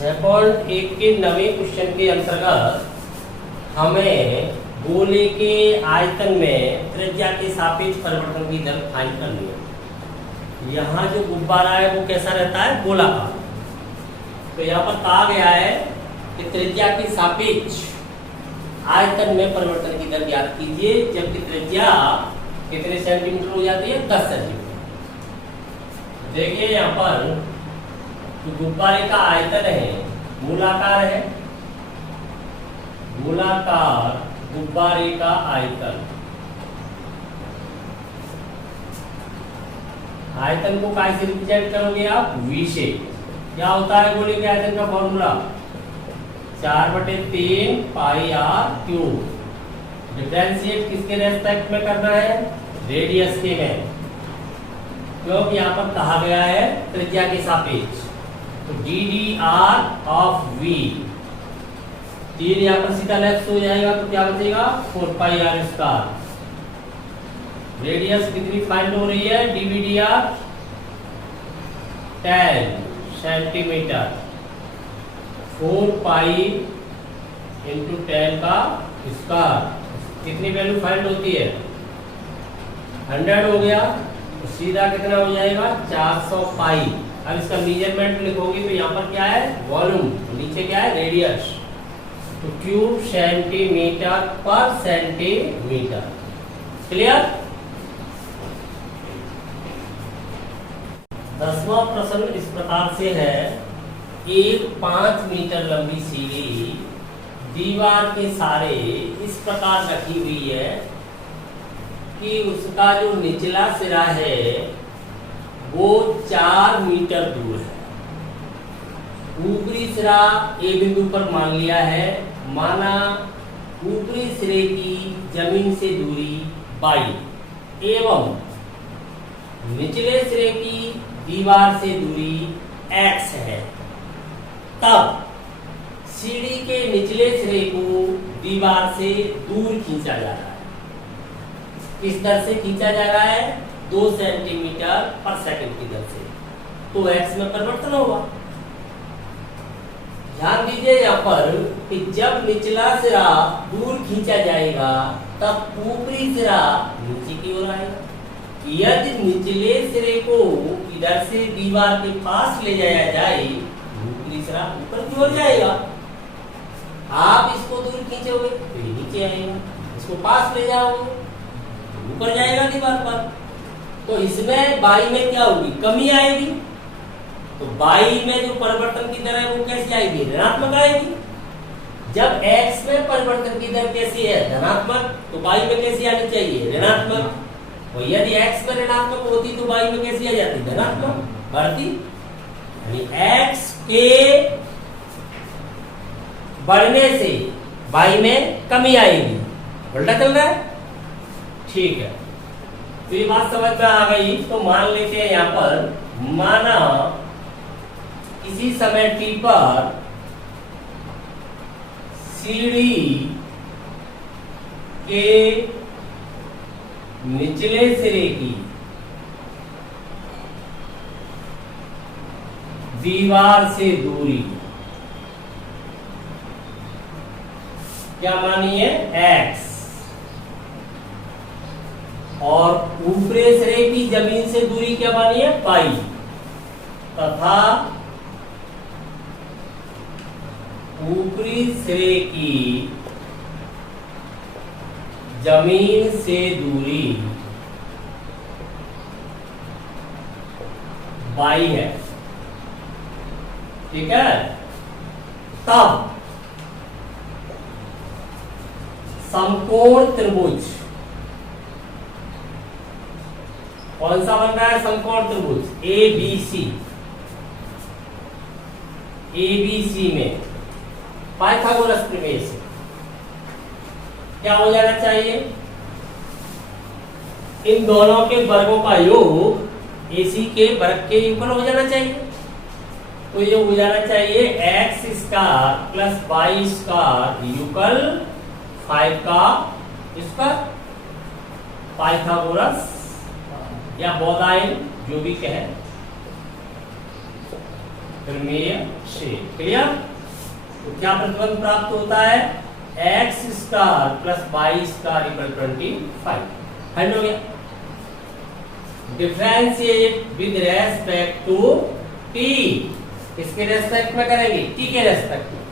6.1 के नवे क्वेश्चन के अंतर्गत हमें गोले के आयतन में त्रिज्या के सापेक्ष परिवर्तन की दर फाइंड करनी है। यहाँ जो गुब्बारा है वो कैसा रहता है, गोलाकार। तो यहाँ पर कहा गया है कि त्रिज्या के सापेक्ष आयतन में परिवर्तन की दर ज्ञात कीजिए, जबकि त्रिज्या कितने सेंटीमीटर हो जाती है, 10 सेंटीमीटर। देखिए यहाँ पर तो गुब्बारे का आयतन है, गोलाकार है, गोलाकार गुब्बारे का आयतन। आयतन को कैसे रिप्रेजेंट करोगे आप, V से। क्या होता है गोले के आयतन का फॉर्मूला, 4/3 पाई r क्यूब। डिफरेंशिएट किसके रेस्पेक्ट में करना है, रेडियस के में, क्योंकि यहाँ पर कहा गया है त्रिज्या के सापेक्ष। तो ddr ऑफ v, 3 यहाँ पर सीधा लेफ्ट हो जाएगा तो क्या बचेगा, 4 पाई r स्क्वायर। रेडियस कितनी फाइंड हो रही है, dvdr 10 सेंटीमीटर, 4 पाई इंटू 10 का स्क्वायर। कितनी वैल्यू फाइंड होती है, 100 हो गया, तो सीधा कितना हो जाएगा, 400 पाई। अब इसका मेजरमेंट लिखोगे तो यहाँ पर क्या है, वॉल्यूम, नीचे क्या है, रेडियस। तो क्यूब सेंटीमीटर पर सेंटीमीटर। क्लियर। 10वां प्रश्न इस प्रकार से है, एक 5 मीटर लंबी सीढ़ी दीवार के सारे इस प्रकार रखी हुई है कि उसका जो निचला सिरा है वो 4 मीटर दूर है। ऊपरी सिरा ए बिंदु पर मान लिया है, माना ऊपरी सिरे की जमीन से दूरी 22 एवं निचले सिरे की दीवार से दूरी x है। तब सीढ़ी के निचले सिरे को दीवार से दूर खींचा जा रहा है। किस दर से खींचा जा रहा है, 2 सेंटीमीटर पर सेकंड की दर से। तो x में परिवर्तन होगा। ध्यान दीजिए यहाँ पर कि जब निचला सिरा दूर खींचा जाएगा तब ऊपरी सिरा नीचे की ओर आएगा। यदि निचले सिरे को इधर से दीवार के पास ले जाया जाए, ऊपरी सिरा ऊपर की ओर जाएगा। आप इसको दूर खींचोगे तो ये नीचे आएगा, इसको पास ले जाओगे तो ऊपर जाएगा दीवार पर। तो इसमें बाई में क्या होगी, कमी आएगी। तो बाई में जो परिवर्तन की दर है वो कैसी आएगी, ऋणात्मक आएगी। जब x में परिवर्तन की दर कैसी है, धनात्मक, तो बाई में कैसी आनी चाहिए, ऋणात्मक। और यदि x में ऋणात्मक होती तो बाई में कैसी आ जाती, धनात्मक बढ़ती। यानी x के बढ़ने से बाई में कमी आएगी। उल्टा चल रहा है, ठीक है। तो ये बात समझ में आ गई। तो मान लेते हैं यहाँ पर, माना किसी समय t पर सीढ़ी के निचले सिरे की दीवार से दूरी क्या मानी है, x, और ऊपरी सिरे की जमीन से दूरी क्या मानी है, पाई, तथा ऊपरी सिरे की जमीन से दूरी 22 है। ठीक है। तब समकोण त्रिभुज कौन सा बन रहा है, समकोण त्रिभुज ABC। ABC में पाइथागोरस प्रमेय से क्या हो जाना चाहिए, इन दोनों के वर्गों का योग AC के वर्ग के युगल हो जाना चाहिए। तो ये हो जाना चाहिए x square plus y square युगल 5 का इसका पाइथागोरस या बोधायन जो भी कहे। प्रमेय से। क्लियर? तो क्या प्रतिबंध प्राप्त होता है? x star plus y star equal 25। हल हो गया। Differentiate with respect to t, किसके रेस्पेक्ट में करेंगे? t के रेस्पेक्ट में।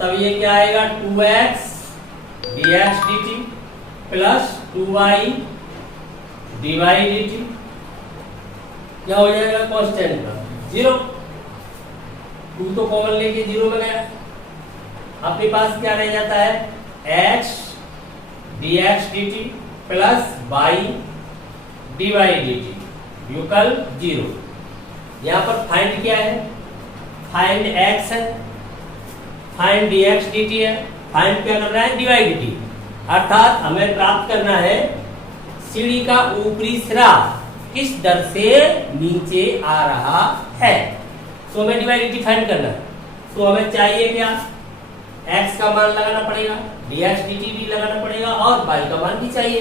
तब ये क्या आएगा? 2x dx dt plus 2y dy dt, क्या हो जाएगा? कांस्टेंट का 0, 2 तो कॉमन लेके 0 में गया। अपने पास क्या रह जाता है? x dx dt plus y dy dt युगल 0। यहाँ पर फाइंड क्या है? फाइंड x है, फाइंड dx dt है, फाइंड क्या करना है? dy dt। अर्थात हमें प्राप्त करना है सीढ़ी का ऊपरी सिरा किस दर से नीचे आ रहा है। तो हमें dy dt फाइंड करना है। तो हमें चाहिए क्या? x का मान लगाना पड़ेगा, dx dt भी लगाना पड़ेगा और y का मान भी चाहिए।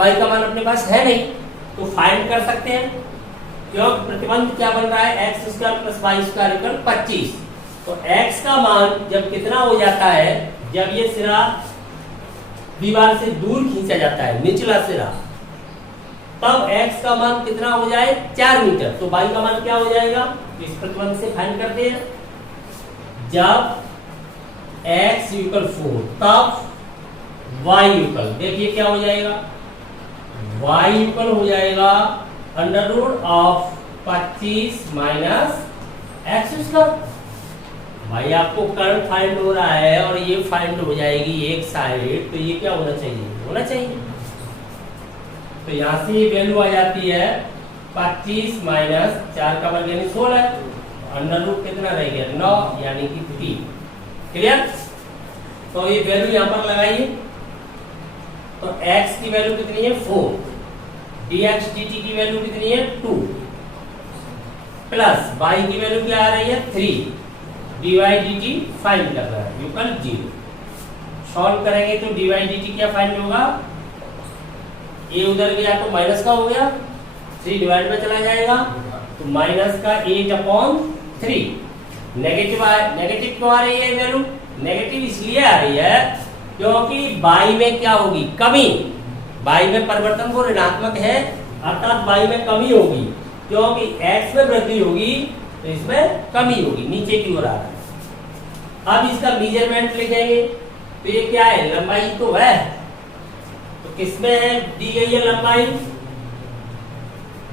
y का मान अपने पास है नहीं, तो फाइंड कर सकते हैं। क्योंकि प्रतिबंध क्या बन रहा है? x square plus y square equal 25। तो x का मान जब कितना हो जाता है? जब ये सिरा दीवार से दूर खींचा जाता है, निचला सिरा, तब x का मान कितना हो जाए? 4 मीटर। तो y का मान क्या हो जाएगा? इस प्रतिबंध से फाइंड करते हैं। जब x इक्वल 4 तब y इक्वल, देखिए क्या हो जाएगा? y इक्वल हो जाएगा under root of 25 minus X square. भाई आपको करंट फाइंड हो रहा है और ये फाइंड हो जाएगी एक साइड, तो ये क्या होना चाहिए? होना चाहिए। तो यहाँ से ये वैल्यू आ जाती है 25 माइनस 4 का वर्ग यानी 16, अंडर रूट कितना रह गया? 9 यानी कि 3। क्लियर? तो ये वैल्यू यहाँ पर लगाइए। तो x की वैल्यू कितनी है? 4, dx dt की वैल्यू कितनी है? 2, प्लस y की वैल्यू क्या आ रही है? 3, dy dt फाइंड कर रहा है इक्वल 0। सॉल्व करेंगे तो dy dt क्या फाइंड होगा? a उधर गया तो माइनस का हो गया, 3 डिवाइड में चला जाएगा तो माइनस का 8/3। नेगेटिव क्यों आ रही है वैल्यू? नेगेटिव इसलिए आ रही है क्योंकि y में क्या होगी? कमी। y में परिवर्तन को ऋणात्मक है, अर्थात y में कमी होगी। क्योंकि x में वृद्धि होगी तो इसमें कमी होगी, नीचे की ओर आ रहा है। अब इसका मेजरमेंट लिखेंगे तो ये क्या है? लंबाई तो है, तो किसमें है? दी गई है लंबाई।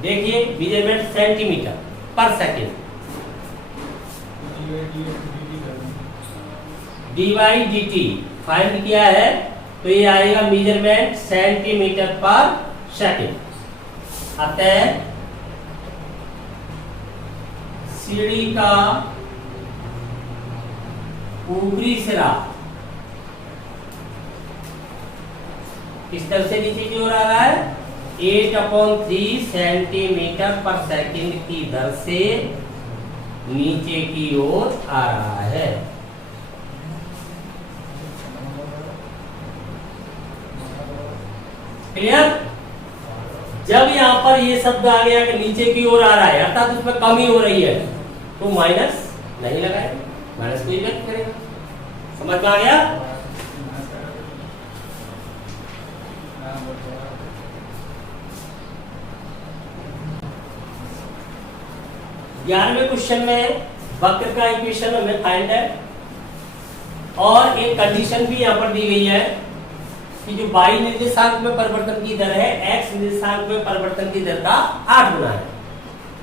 देखिए मेजरमेंट सेंटीमीटर पर सेकेंड। dy dt फाइंड किया है तो ये आएगा मेजरमेंट सेंटीमीटर पर सेकेंड। अतः सीढ़ी का ऊपरी सिरा किस तरह से नीचे की ओर आ रहा है? 8/3 सेंटीमीटर पर सेकंड की दर से नीचे की ओर आ रहा है। क्लियर? जब यहाँ पर ये शब्द आ गया कि नीचे की ओर आ रहा है, अर्थात उसमें कमी हो रही है, तो माइनस नहीं लगाए, माइनस को इजेक्ट करेगा। समझ में आ गया? ग्यारहवें क्वेश्चन में वक्र का इक्वेशन हमें फाइंड है और एक कंडीशन भी यहाँ पर दी गई है कि जो y निर्देशांक में परिवर्तन की दर है x निर्देशांक में परिवर्तन की दर का 8 गुना है।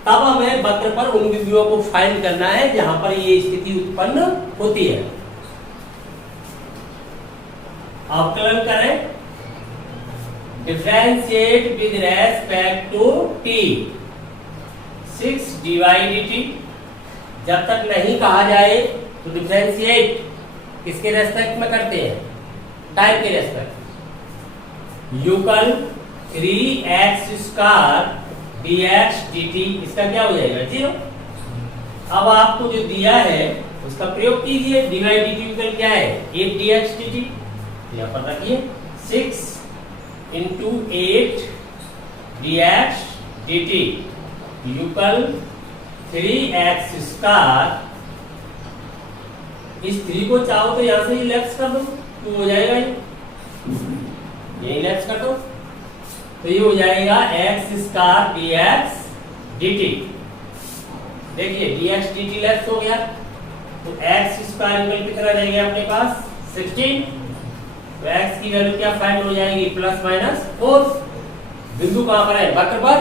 तब हमें वक्र पर उन बिंदुओं को फाइंड करना है जहां पर ये स्थिति उत्पन्न होती है। अवकलन करें, differentiate with respect to t 6 dy dt। जब तक नहीं कहा जाए तो डिफरेंशिएट किसके रेस्पेक्ट में करते हैं? टाइम के respect. Equal 3x square dx dt, इसका क्या हो जाएगा? 0। अब आपको जो दिया है उसका प्रयोग कीजिए। dy dt यूकल क्या है? 8 dx dt। यहाँ पर रखिए 6 × 8 dx dt यूकल 3x², इस 3 को चाहो तो यहां से ही लेफ्ट कर दो तो हो जाएगा ये लेफ्ट कर दो तो ये हो जाएगा x² dx dt। देखिए dx dt लेफ्ट हो गया तो x² कितना रहेगा अपने पास 16। तो x की वैल्यू क्या फाइंड हो जाएगी ±4। बिंदु कहां पर है वक्र पर,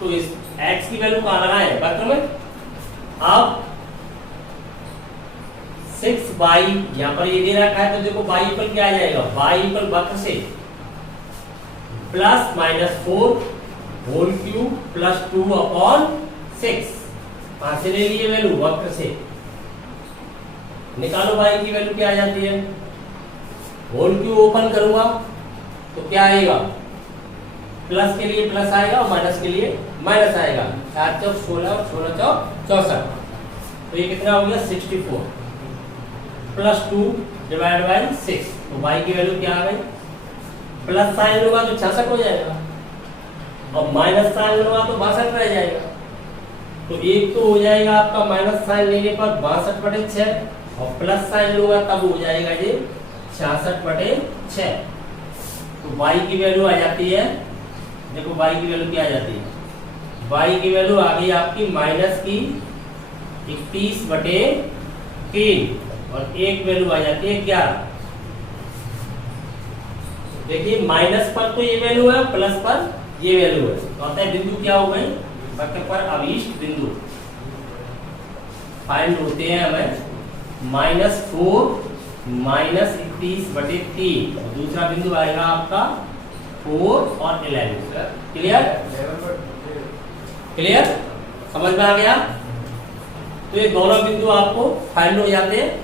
तो इस x की वैल्यू कहां लगाए वक्र में। अब 6y यहां पर ये दे रखा है तो देखो y इक्वल क्या आ जाएगा, y इक्वल वक्र से ±4 होल क्यूब प्लस 2/6। कहां से ले लिए वैल्यू वक्र से। निकालो y की वैल्यू क्या आ जाती है। होल क्यूब ओपन करूंगा तो क्या आएगा, प्लस के लिए प्लस आएगा और माइनस के लिए माइनस आएगा। 4 चौक 16 और 16 चौक 64। तो ये कितना हो गया 64 प्लस 2 डिवाइड बाई 6। तो y की वैल्यू क्या आ गई, प्लस साइन होगा तो 66 हो जाएगा और माइनस साइन होगा तो 62 रह जाएगा। तो एक तो हो जाएगा आपका माइनस साइन लेने पर 62/6 और प्लस साइन होगा तब हो जाएगा ये 66/6। तो y की वैल्यू आ जाती है, देखो y की वैल्यू क्या आ जाती है, y की वैल्यू आ गई आपकी माइनस की 31/3 और एक वैल्यू आ जाती है 11। देखिए माइनस पर तो ये वैल्यू है, प्लस पर ये वैल्यू है, तो आता है बिंदु क्या हो गए वक्र पर अभीष्ट बिंदु फाइंड होते हैं हमें -4 -31/3 और दूसरा बिंदु आएगा आपका 4 और 11। क्लियर क्लियर समझ में आ गया। तो ये दोनों बिंदु आपको फाइंड हो जाते हैं।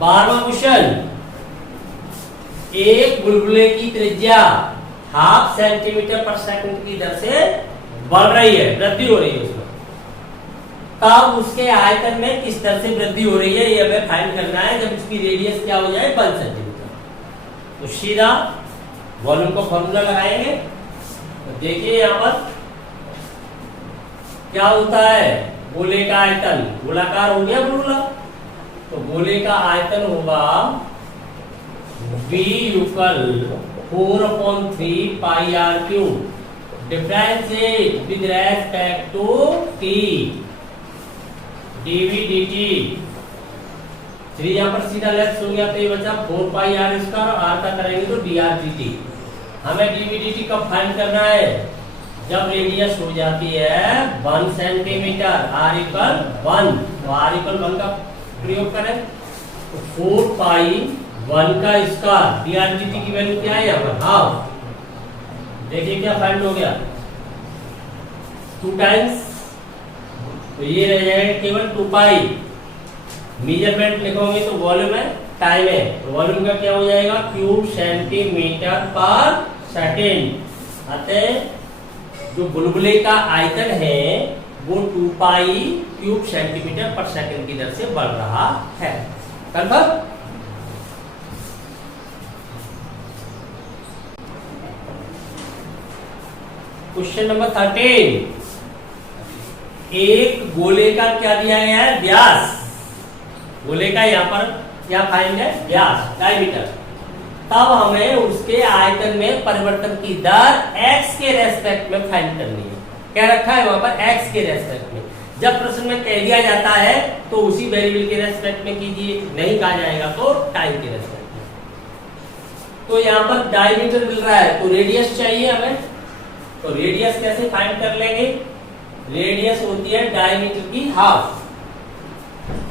बारहवां क्वेश्चन, एक बुलबुले की त्रिज्या ½ सेंटीमीटर/सेकंड की दर से बढ़ रही है, वृद्धि हो रही है उसमें, तब उसके आयतन में किस दर से वृद्धि हो रही है ये हमें फाइंड करना है जब उसकी रेडियस क्या हो जाए 1 सेंटीमीटर। तो सीधा वॉल्यूम का फॉर्मूला लगाएंगे। तो देखिए यहाँ पर क्या होता है, गोले का आयतन, गोलाकार हो गया बुलबुला, तो गोले का आयतन होगा V = 4/3 πr³। Differentiate with respect to t dv dt। 3 यहाँ पर सीधा लेफ्ट हो गया तो ये बचा 4πr² और r का करेंगे तो dr dt। हमें dv dt कब फाइंड करना है, जब रेडियस हो जाती है 1 सेंटीमीटर, r = 1, तो r = 1 का प्रयोग करें तो 4π1 का स्क्वायर dr dt की वैल्यू क्या है यहाँ पर हाफ। देखिए क्या फाइंड हो गया 2 टाइम्स, तो ये रह जाएगा केवल 2π। मेजरमेंट लिखोगे तो वॉल्यूम है टाइम है, तो वॉल्यूम का क्या हो जाएगा क्यूब सेंटीमीटर/सेकंड। अतः जो बुलबुले का आयतन है वो 2π क्यूब सेंटीमीटर/सेकंड की दर से बढ़ रहा है। कंफर्म। क्वेश्चन नंबर 13, एक गोले का क्या दिया गया है व्यास, गोले का यहाँ पर क्या फाइंड है व्यास डायमीटर, तब हमें उसके आयतन में परिवर्तन की दर x के रेस्पेक्ट में फाइंड करनी है। क्या रखा है वहां पर x के रेस्पेक्ट में। जब प्रश्न में कह दिया जाता है तो उसी वेरिएबल के रेस्पेक्ट में कीजिए, नहीं कहा जाएगा तो टाइम के रेस्पेक्ट में। तो यहाँ पर डायमीटर मिल रहा है तो रेडियस चाहिए हमें, तो रेडियस कैसे फाइंड कर लेंगे, रेडियस होती है डायमीटर की हाफ।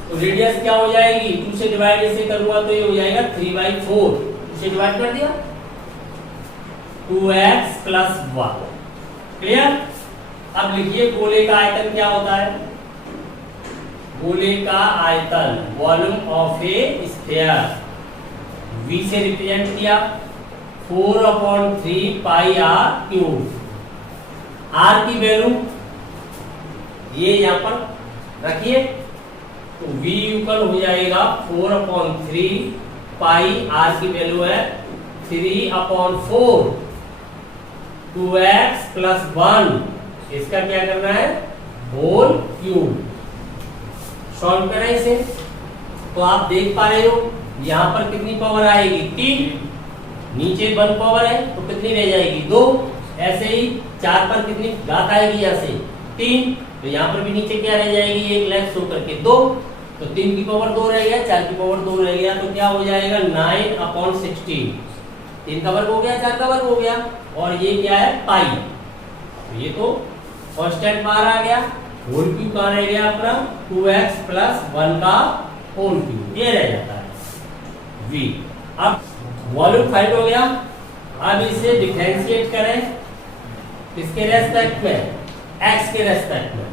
तो रेडियस क्या हो जाएगी, 2 से डिवाइड ऐसे करूंगा तो ये हो जाएगा 3/4, इसे डिवाइड कर दिया 2x + 1। क्लियर। अब लिखिए गोले का आयतन क्या होता है, गोले का आयतन volume of A sphere, v से रिप्रेजेंट किया 4/3 πr³। r की वैल्यू ये यहाँ पर रखिए तो v = हो जाएगा 4/3 π, r की वैल्यू है 3/4 2x प्लस 1 इसका क्या करना है होल क्यूब। सॉल्व करें इसे तो आप देख पा रहे हो यहाँ पर कितनी पावर आएगी 3, नीचे 1 पावर है तो कितनी रह जाएगी 2, ऐसे ही 4 पर कितनी घात आएगी यहाँ से 3, तो यहाँ पर भी नीचे क्या रह जाएगी एक लेफ्ट शो करके 2, तो 3 की पावर 2 रह गया, 4 की पावर 2 रह गया, तो क्या हो जाएगा 9/16। 3 का वर्ग हो गया, 4 का वर्ग हो गया, और ये क्या है पाई, तो ये तो कांस्टेंट बाहर आ गया। होल क्यूब कहाँ रह गया अपना 2x प्लस 1 का होल क्यूब, ये रह जाता है v। अब वॉल्यूम फाइंड हो गया, अब इसे डिफरेंशिएट करें किसके रेस्पेक्ट में x के रेस्पेक्ट में,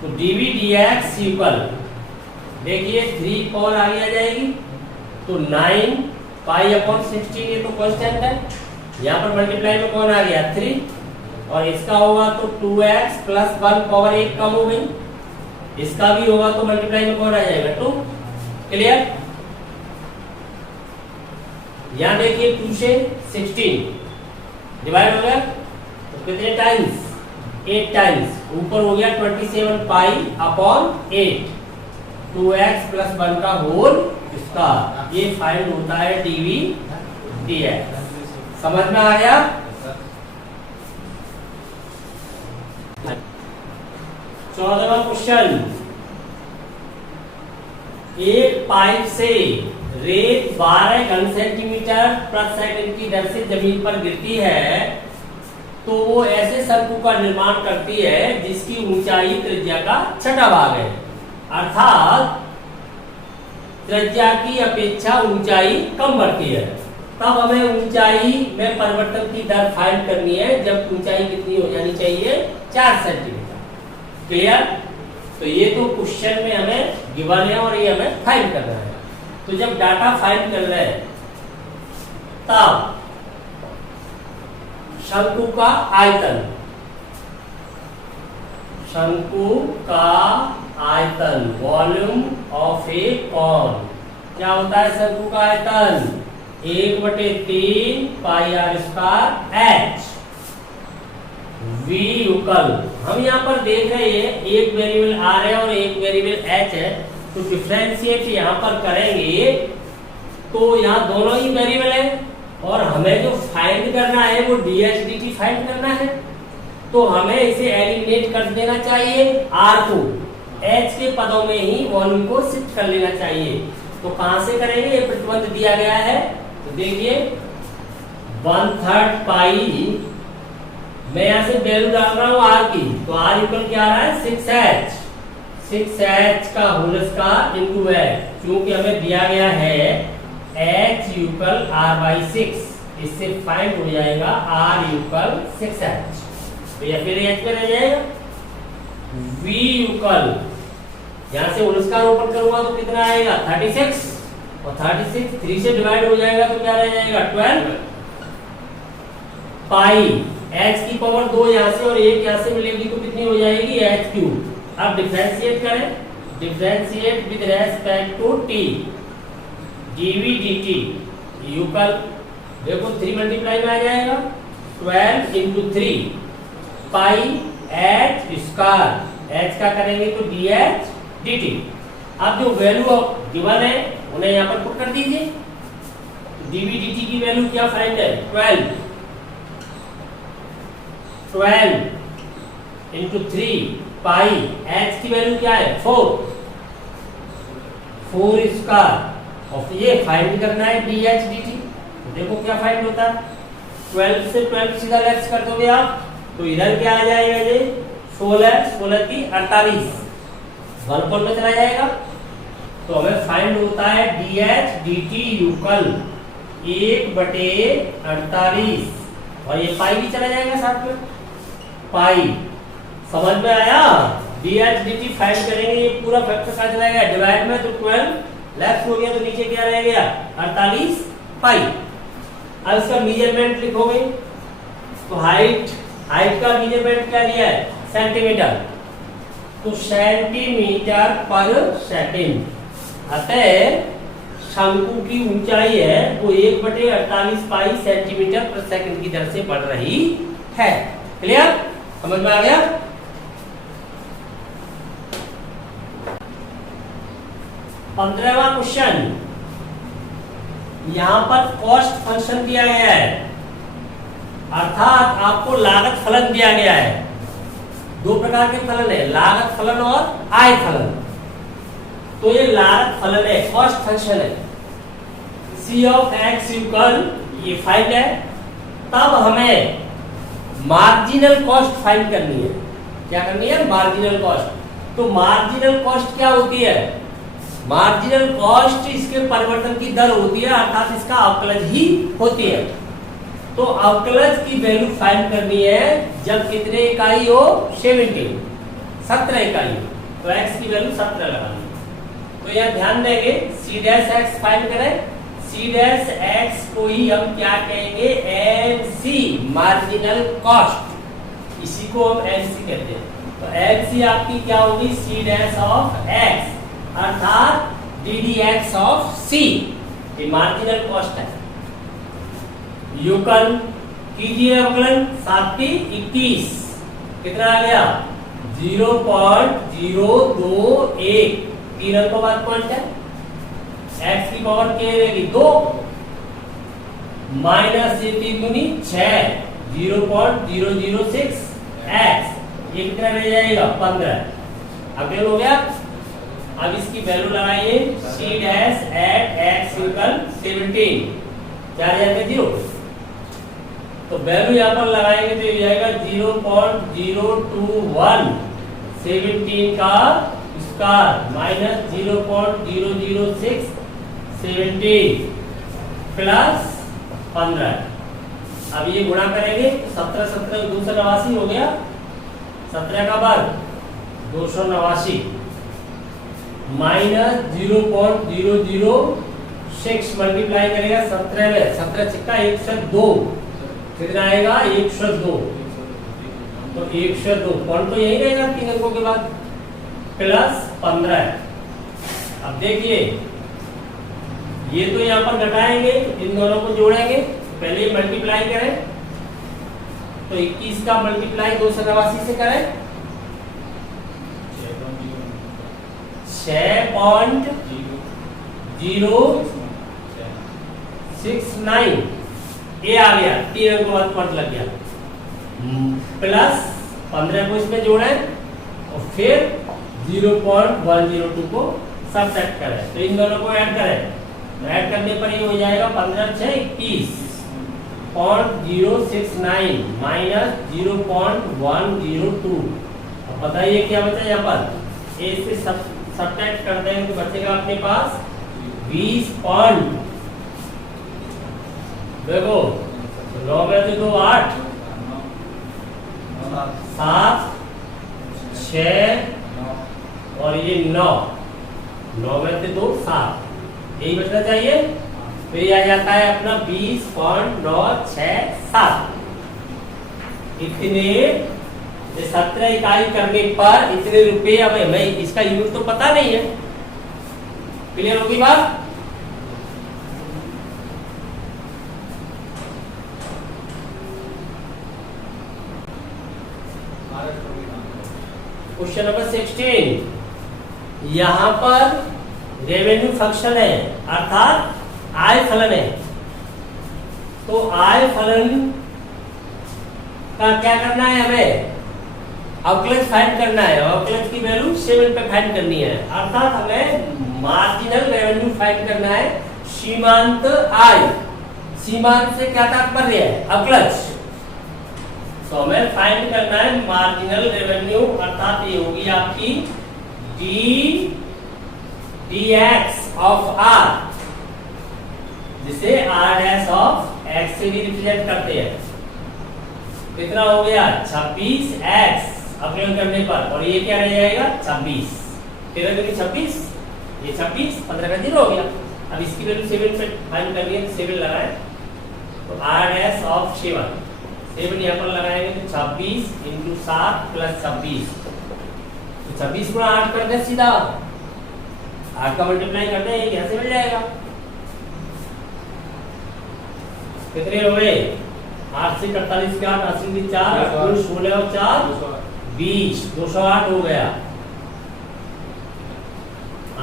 तो dv dx इक्वल देखिए 3 पावर आगे आ जाएगी तो 9π/16, ये तो कांस्टेंट है, यहाँ पर मल्टीप्लाई में कौन आ गया 3, और इसका होगा तो 2x प्लस 1 पावर 1 कम हो गई, इसका भी होगा तो मल्टीप्लाई में कौन आ जाएगा 2। क्लियर? यहाँ देखिए 2 से 16 डिवाइड हो गया तो कितने टाइम्स 8 टाइम्स, ऊपर हो गया 27π/8 2x प्लस 1 का होल स्क्वायर, ये फाइंड होता है dv dx। समझ में आ गया? 14वां क्वेश्चन, एक पाइप से रेत 12 घन सेंटीमीटर प्रति सेकंड की दर से जमीन पर गिरती है तो वो ऐसे शंकु का निर्माण करती है जिसकी ऊंचाई त्रिज्या का छठा भाग है, अर्थात त्रिज्या की अपेक्षा ऊंचाई कम बढ़ती है। तब हमें ऊंचाई में परिवर्तन की दर फाइंड करनी है जब ऊंचाई कितनी हो जानी चाहिए 4 सेंटीमीटर। क्लियर? तो ये तो क्वेश्चन में हमें गिवन है और ये हमें फाइंड करना है। तो जब डाटा फाइंड कर रहे हैं तब शंकु का आयतन, शंकु का आयतन वॉल्यूम ऑफ ए कॉन, क्या होता है शंकु का आयतन 1/3 πr² v इक्वल, हम यहाँ पर देख रहे हैं एक वेरिएबल r है और एक वेरिएबल h है, तो डिफरेंशिएट यहाँ पर करेंगे तो यहाँ दोनों ही वेरिएबल है और हमें जो फाइंड करना है वो dh dt फाइंड करना है, तो हमें इसे एलिमिनेट कर देना चाहिए, r को h के पदों में ही वॉल्यूम को शिफ्ट कर लेना चाहिए। तो कहां से करेंगे, ये प्रतिबंध दिया गया है, तो देखिए 1/3 पाई, मैं यहाँ से वैल्यू डाल रहा हूँ r की, तो r इक्वल क्या आ रहा है 6h का होल स्क्वायर इनटू h, क्योंकि हमें दिया गया है h इक्वल r/6, इससे फाइंड हो जाएगा r इक्वल 6h, तो या फिर h पे रह जाएगा। v इक्वल यहाँ से होल स्क्वायर ओपन करूंगा तो कितना आएगा 36, और 36 3 से डिवाइड हो जाएगा तो क्या रह जाएगा 12 पाई, h की पावर 2 यहाँ से और 1 यहाँ से मिलेगी तो कितनी हो जाएगी h³। अब डिफरेंशिएट करें, differentiate with respect to t, dv dt equal देखो 3 मल्टीप्लाई में आ जाएगा 12 into 3 pi h square, h का करेंगे तो dh dt। अब जो वैल्यू गिवन है उन्हें यहाँ पर पुट कर दीजिए, dv dt की वैल्यू क्या फाइंड है 12 into 3 पाई, h की वैल्यू क्या है 4 स्क्वायर, और ये फाइंड करना है dh dt। तो देखो क्या फाइंड होता है, 12 से 12 सीधा लेफ्ट कर दोगे आप तो इधर क्या आ जाएगा, ये 16 की 48 1 में चला जाएगा, तो हमें फाइंड होता है dh dt इक्वल 1/48, और ये पाई भी चला जाएगा साथ में पाई। समझ में आया? dh dt फाइंड करेंगे, ये पूरा फैक्टर कहाँ चला जाएगा डिवाइड में, तो 12 लेफ्ट हो गया तो नीचे क्या रह गया 48 पाई। अब इसका मेजरमेंट लिखोगे तो हाइट का मेजरमेंट क्या दिया है सेंटीमीटर, तो सेंटीमीटर पर सेकंड, अतः शंकु की ऊंचाई है वो 1/48 पाई सेंटीमीटर पर सेकंड की दर से बढ़ रही है। क्लियर, समझ में आ गया? पंद्रहवां क्वेश्चन, यहां पर कॉस्ट फंक्शन दिया गया है, अर्थात आपको लागत फलन दिया गया है। दो प्रकार के फलन है, लागत फलन और आय फलन। तो ये लागत फलन है, कॉस्ट फंक्शन है। C ऑफ x इक्वल ये फाइंड है, तब हमें मार्जिनल कॉस्ट फाइंड करनी है। क्या करनी है? Marginal cost. तो मार्जिनल कॉस्ट क्या होती है? मार्जिनल कॉस्ट इसके परिवर्तन की दर होती है, अर्थात इसका अवकलज ही होती है। तो अवकलज की वैल्यू फाइंड करनी है जब कितने इकाई हो? 17 इकाई। तो x की वैल्यू 17 लगानी। तो यह ध्यान देंगे, C डैश x फाइंड करें। C डैश x को ही हम क्या कहेंगे? MC, marginal cost. इसी को हम MC कहते हैं। तो MC आपकी क्या होगी? C डैश ऑफ x, अर्थात DDX ऑफ C, ये मार्जिनल कॉस्ट है। योगफल कीजिए, अवकलन 7 21 कितना आ गया? 0.021, 3 अंकों बाद पॉइंट है। x की पावर क्या रहेगी? 2 माइनस ये 3 दूनी 6, 0.006 x, ये कितना रह जाएगा? 15। अगले हो गया। अब इसकी वैल्यू लगाइए, C dash at x equal 17, क्या रह जाएगा? 0। तो वैल्यू यहाँ पर लगाएंगे तो ये जाएगा 0.021, 17 का स्क्वायर माइनस 0.006, 17 प्लस 15। अब ये गुणा करेंगे तो 17 17 289 हो गया। 17 का बाद 289 माइनस 0.006 मल्टीप्लाई करेगा 17 में, 17 छिक्का 102, कितना आएगा? 102। तो 102 पॉइंट तो यही रहेगा 3 अंकों के बाद, प्लस 15। अब देखिए ये तो यहाँ पर घटाएंगे, इन दोनों को जोड़ेंगे। पहले मल्टीप्लाई करें तो 21 का मल्टीप्लाई 289 से करें, 6.069, ये आ गया, 3 अंकों बाद पॉइंट लग गया। प्लस 15 को इसमें जोड़ें और फिर 0.102 को सबट्रैक्ट करें। तो इन दोनों को ऐड करें, ऐड करने पर ये हो जाएगा 15 6 21.069 माइनस 0.102। अब बताइए क्या बचा यहाँ पर? ए से सबट्रैक्ट कर देंगे तो बचेगा अपने पास 20 पॉइंट, देखो 9 में से 2 8, 7 6 और ये 9, 9 में से 2 7, यही बचना चाहिए। तो ये आ जाता है अपना 20.967। इतने 17 इकाई करने पर इतने रुपए। अब हमें इसका यूनिट तो पता नहीं है। क्लियर होगी बात? क्वेश्चन नंबर 16, यहां पर रेवेन्यू फंक्शन है, अर्थात आय फलन है। तो आय फलन का क्या करना है? हमें अवकलज फाइंड करना है। अवकलज की वैल्यू 7 पे फाइंड करनी है, अर्थात हमें मार्जिनल रेवेन्यू फाइंड करना है। सीमांत आय, सीमांत से क्या तात्पर्य है? अवकलज। तो हमें फाइंड करना है मार्जिनल रेवेन्यू, अर्थात ये होगी आपकी dx ऑफ r, जिसे r डैश ऑफ x से भी रिप्रेजेंट करते हैं। कितना हो गया? 26x अपलोड करने पर, और ये क्या रह जाएगा? 26, 13 दूनी 26, ये 26, 15 का 0 हो गया। अब इसकी वैल्यू 7 पे फाइंड करनी है, 7 लगाएं तो r डैश ऑफ 7 यहाँ पर लगाएंगे तो 26 इंटू 7 प्लस 26, तो 26 गुणा 8 कर दे, सीधा 8 का मल्टीप्लाई करते हैं, यहाँ से मिल जाएगा। कितने हो गए? 8 से 48 के 8, 80 के 4, कुल 16 और 4 20, 208 हो गया।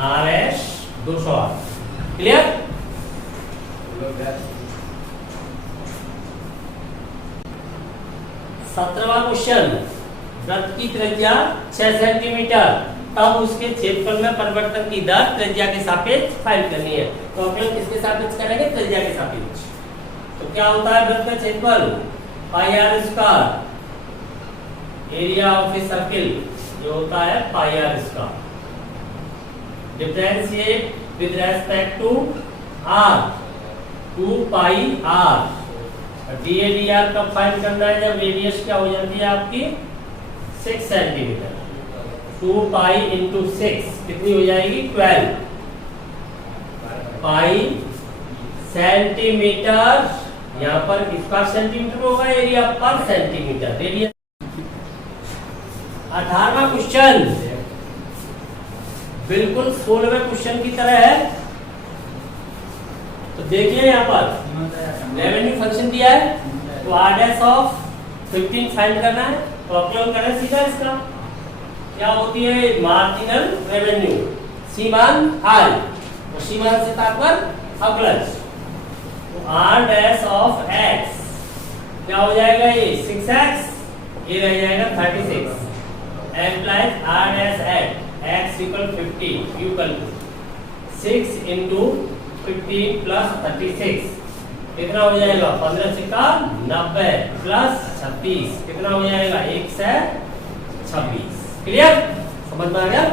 RS 208। क्लियर? 17वां क्वेश्चन, वृत्त की त्रिज्या 6 सेंटीमीटर, तब उसके क्षेत्रफल में परिवर्तन की दर त्रिज्या के सापेक्ष फाइंड करनी है। तो अपने किसके सापेक्ष करेंगे? त्रिज्या के सापेक्ष। तो क्या होता है वृत्त का क्षेत्रफल? Pi R square, area of a circle जो होता है pi R square. Differentiate with respect to R, 2 pi R. D A D R कब फाइंड करना है? जब रेडियस क्या हो जाती है आपकी 6 सेंटीमीटर। 2 पाई इंटू 6 कितनी हो जाएगी? 12 पाई सेंटीमीटर। यहाँ पर स्क्वायर सेंटीमीटर होगा, एरिया पर सेंटीमीटर। रेडियस। 18वां क्वेश्चन बिल्कुल 16वें क्वेश्चन की तरह है। तो देखिए यहाँ पर रेवेन्यू फंक्शन दिया है, तो आर डैश ऑफ 15 फाइंड करना है। तो अपलोड करें सीधा इसका। क्या होती है मार्जिनल रेवेन्यू? सीमान आई, और सीमान से तात्पर्य अवकलज। तो आर डैश ऑफ एक्स क्या हो जाएगा? ये 6x, ये रह जाएगा 36। Implies R dash at x equal 50 equal 6 into 15 plus 36 कितना हो जाएगा? 15 से का 90 प्लस 36 कितना हो जाएगा? 1 से 26। क्लियर? समझ में आ गया?